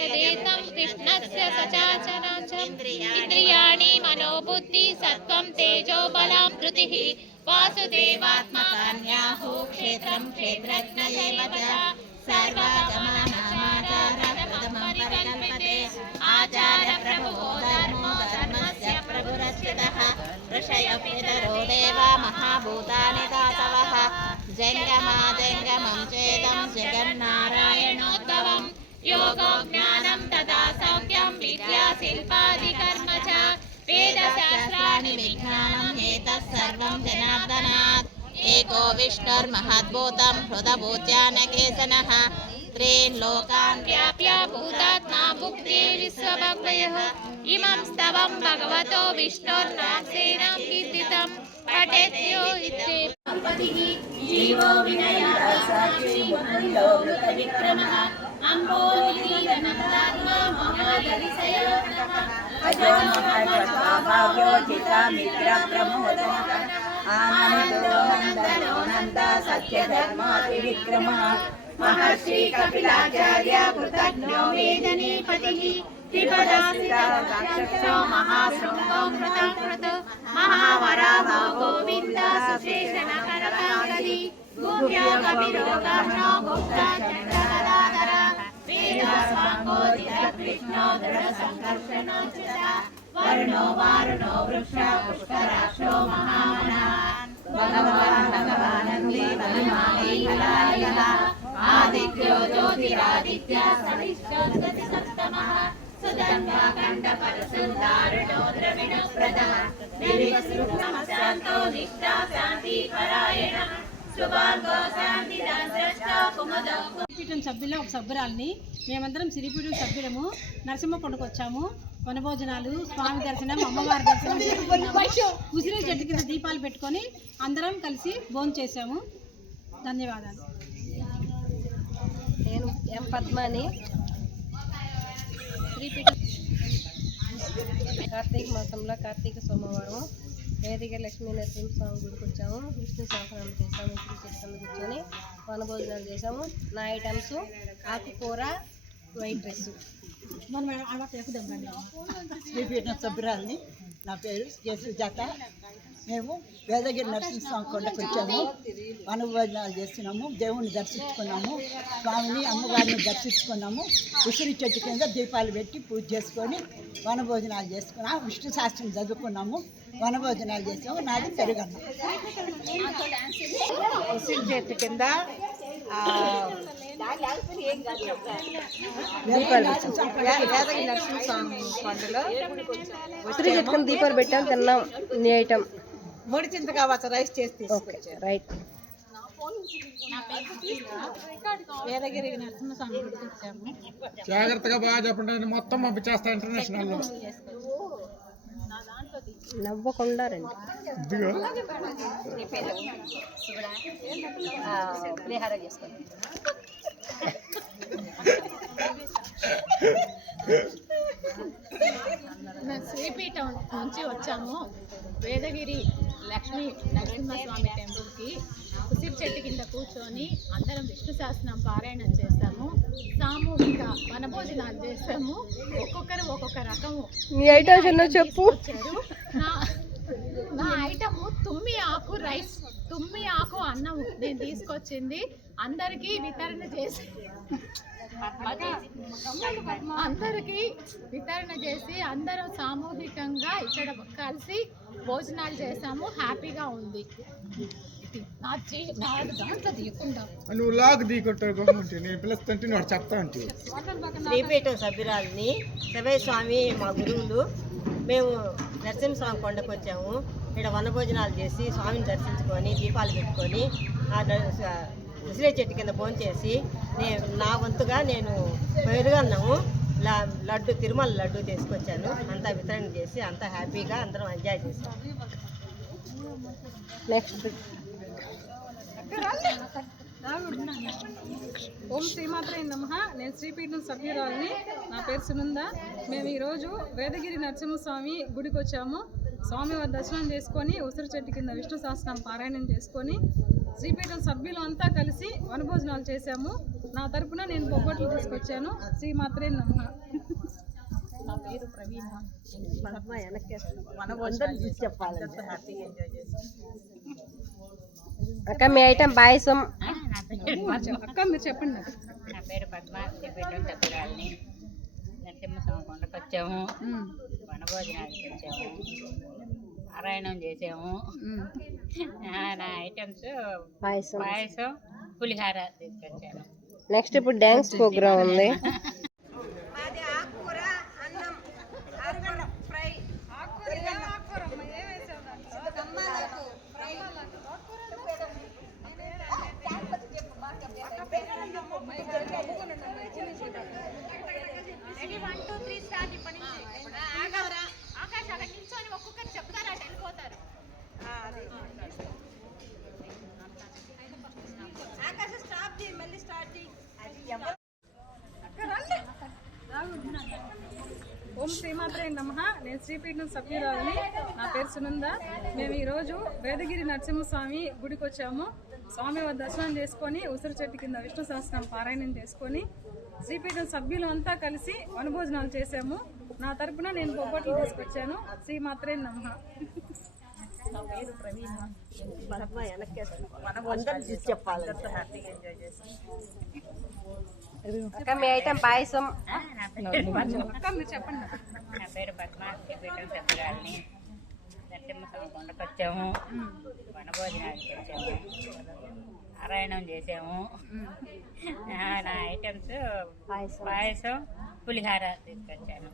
तदेतं कृष्णस्य सचाचरम् इन्द्रियाणि मनोबुद्धि सत्त्वं तेजो बलं धृतिः वासुदेवात्मकन्याहो क्षेत्रं क्षेत्रज्ञ एव च सर्वगमनाचारपदं परिकल्पते आचारप्रभवो धर्मो धर्मस्य प्रभुरच्युतः ऋषयपितरो देवा महाभूतानि दातवः जङ्गमाजङ्गमं चेदं जगन्नारायणोद्भवम् योगो ज्ञानं तथा सौख्यं विद्या शिल्पादिकर्म च वेदशास्त्राणि विज्ञानम् एतत् सर्वं जनार्दनात् एको विष्णुर्महद्भूतं हृदभूत्यानकेशनः त्रीन् लोकान् व्याप्य भूतात्मा भुक्तिर्विश्वभव्यः इमं स्तवं भगवतो विष्णोर्नासेनं कीर्तितं पठेद्यो इत्येवं जीवो विनयासाक्षी मुकुन्दो मृतविक्रमः अम्बोधिरनन्दात्मा महादरिशयोत्तमः अजो महाभाव्योचिता मित्रप्रमोदनः आनन्दो नन्दनो नन्दा सत्यधर्मातिविक्रमः महर्षि कपिलाचार्य कृतज्ञो वेदनीपतिः त्रिपदासितो महाशृङ्गो मृतं कृत महावराहो गोविन्द सुशेषणकरकाङ्गदी गुह्यो कपिलो कर्णो गुप्ता चन्द्रगदाधर वेदस्वाङ्गोदित कृष्णो दृढसङ्कर्षणोचिता वर्णो वारुणो वृक्ष पुष्कराक्षो महामनान् भगवानन्दे वनमालीकलायः आदित्यो ज्योतिरादित्य सविष्टोत्सतमः सुदन्वा कण्ठपरशुन्दारुणो द्रविणप्रदः निर्विसृतमशान्तो निष्ठा शान्तिपरायणः शुभाङ्गो शान्तिदास्रष्टा कुमुदो సిరిపీఠం సభ్యుల్లో ఒక సభ్యురాలిని మేమందరం సిరిపీఠం సభ్యులము నరసింహకొండకు వచ్చాము. వనభోజనాలు, స్వామి దర్శనం, అమ్మవారి దర్శనం, ఉసిరి చెట్టు కింద దీపాలు పెట్టుకొని అందరం కలిసి భోజనం చేశాము. ధన్యవాదాలు. నేను ఎం పద్మాని. కార్తీక మాసంలో కార్తీక సోమవారం వేదిక లక్ష్మీ నరసింహస్వామి గుడికి వచ్చాము. విష్ణు సహస్రనామం చేసాము. విష్ణు చెట్టు కూర్చొని వనభోజనాలు చేసాము. నా ఐటమ్స్ ఆకుకూర, వైట్ రైస్. శ్రీపీఠం సభ్యురాల్ని. నా పేరు సుజాత. మేము వేదగిరి నరసింహస్వామి కొండకు వచ్చాము. వనభోజనాలు చేస్తున్నాము. దేవుణ్ణి దర్శించుకున్నాము. స్వామిని, అమ్మవారిని దర్శించుకున్నాము. ఉసిరి చెట్టు కింద దీపాలు పెట్టి పూజ చేసుకొని వనభోజనాలు చేసుకున్నాము. విష్ణు శాస్త్రం చదువుకున్నాము. వనభోజనాలు చేసాము. నాది పెరుగన్న. ఉసిరి చెట్టు కింద వేదగిరి నరసింహస్వామి కొండలో ఉసిరి చెట్టు కింద దీపాలు పెట్టాము. తిన్నాం. నీ ఐటమ్ ముడి చింత కావచ్చు. రైస్ చేసి రైట్. వేదగిరి నరసింహస్వామి గుడికి వచ్చాము. జాగ్రత్తగా బాగా చెప్పండి. మొత్తం పంపించేస్తా ఇంటర్నేషనల్. నవ్వకుండా రండి. పులిహార చేసుకోండి. శ్రీపీఠం నుంచి వచ్చాము. వేదగిరి లక్ష్మీ నరసింహస్వామి టెంపుల్కి ఉసిరి చెట్టు కింద కూర్చొని అందరం విష్ణు సహస్రనామం పారాయణం చేస్తాము. సామూహిక వనభోజనాలు చేస్తాము. ఒక్కొక్కరు ఒక్కొక్క రకము. నీ ఐటమ్స్ ఎన్నో చెప్పు. నా ఐటము తుమ్మి ఆకు రైస్, తుమ్మి ఆకు అన్నము నేను తీసుకొచ్చింది. అందరికీ వితరణ చేసి అందరం సామూహికంగా ఇక్కడ కలిసి భోజనాలు చేసాము. హ్యాపీగా ఉంది. నువ్వు లాగ్ దిగుంటావు. నేను పిలుస్తుంటే వాడు చెప్తా ఉంటావు. శ్రీపీఠం సభ్యురాలని. శివయ్య స్వామి మా గురువులు. మేము నరసింహస్వామి కొండకు వచ్చాము. ఇక్కడ వనభోజనాలు చేసి స్వామిని దర్శించుకొని దీపాలు పెట్టుకొని ఉసిరి చెట్టు కింద భోంచేసి నా వంతుగా నేను పెరుగన్నాము, లడ్డు, తిరుమల లడ్డు తీసుకొచ్చాను. అంతా వితరణ చేసి అంతా హ్యాపీగా అందరం ఎంజాయ్ చేసాం. నెక్స్ట్. ఓం శ్రీమాత్రే నమః. నేను శ్రీపీఠం సభ్యురాలిని. నా పేరు సునంద. మేము ఈరోజు వేదగిరి నరసింహస్వామి గుడికి వచ్చాము. స్వామివారి దర్శనం చేసుకొని ఉసిరి చెట్టు కింద విష్ణు సహస్రనామం పారాయణం చేసుకొని శ్రీపీఠం సభ్యులు అంతా కలిసి వనభోజనాలు చేశాము. నా తరపున నేను బొబ్బట్లు తీసుకొచ్చాను. శ్రీ మాత్రే నమః. నా పేరు ప్రవీణ. అక్క మీ ఐటమ్ పాయసం. అక్క మీరు చెప్పండి నాకు. నా పేరు పద్మ. శ్రీపీఠం సభ్యురాలిని. నరసింహస్వామి కొండకు వచ్చాము, వనభోజనానికి వచ్చాము, పారాయణం చేసాము. నా ఐటమ్స్ పాయసం, పులిహార తీసుకొచ్చాను. నెక్స్ట్ ఇప్పుడు డ్యాన్స్ ప్రోగ్రామ్ ఉంది. ఒక్కొక్కరు చెప్తారా వెళ్ళిపోతారు. ఓం శ్రీమాత్రే నమః. నేను శ్రీపీఠం సభ్యురాలని. నా పేరు సునంద. మేము ఈరోజు వేదగిరి నరసింహస్వామి గుడికి వచ్చాము. స్వామి వారి దర్శనం చేసుకొని ఉసిరి చెట్టు కింద విష్ణు సహస్రనామ పారాయణం చేసుకొని శ్రీపీఠం సభ్యులు అంతా కలిసి వనభోజనాలు చేశాము. నా తరపున నేను బొబ్బట్లు తీసుకొచ్చాను. శ్రీమాత్రే నమః. నా పేరు ప్రవీణ. అక్క మీ ఐటమ్ పాయసం. అక్క మీరు చెప్పండి. నా పేరు పద్మ. శ్రీపీఠం సభ్యురాలిని. నరసింహస్వామి కొండకు వచ్చాము, వనభోజనానికి వచ్చాము, పారాయణం చేసాము. నా ఐటమ్స్ పాయసం, పులిహార తీసుకొచ్చాను.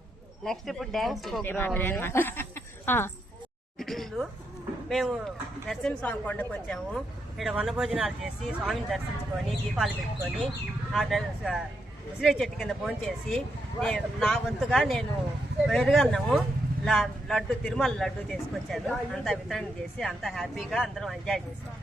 నెక్స్ట్ ఇప్పుడు డ్యాన్స్ ప్రోగ్రామ్ ఉంది. మేము నరసింహస్వామి కొండకు వచ్చాము. ఇక్కడ వనభోజనాలు చేసి స్వామిని దర్శించుకొని దీపాలు పెట్టుకొని ఉసిరి చెట్టు కింద భోంచేసి నా వంతుగా నేను పెరుగన్నము, లడ్డు, తిరుమల లడ్డు తీసుకొచ్చాను. అంతా వితరణ చేసి అంతా హ్యాపీగా అందరం ఎంజాయ్ చేసాం.